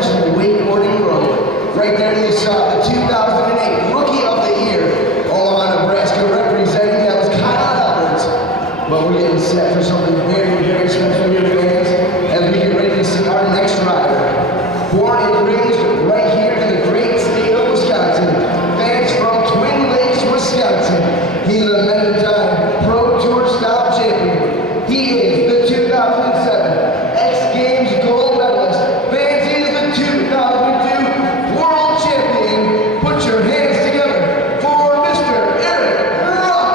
National Wakeboarding Road. Right there you saw the 2008 Rookie of the Year, Omaha, Nebraska, representing. That was Kyle Alberts. But we're getting set for something very, very special here, fans, as we get ready to see our next rider. Born and raised right here in the great state of Wisconsin. Fans from Twin Lakes, Wisconsin. He's a many-time Pro Tour style champion. He is the 2007 X Games gold medalist. Fans, he is the 2002 World Champion. Put your hands together for Mr. Eric Ruff.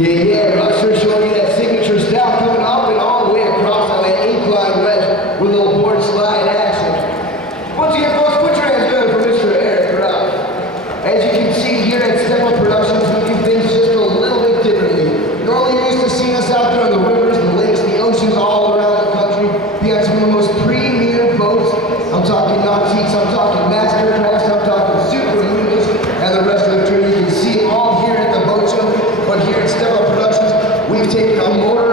Yeah, Russell showing you that signature style coming up and all the way across on that incline wedge with a little board slide action. Once again, folks, put your hands together for Mr. Eric Ruff. As you can see here at Step Up Productions, we do things just a little bit differently. Normally you're used to seeing us out there on the rivers, the lakes, the oceans, all around the country. We have some of the most premier boats. I'm talking nautiques, I'm talking master crafts, I'm talking super uniques, and the rest of the crew. You can see them all here at the boat show. But here at Step Up Productions, we've taken a more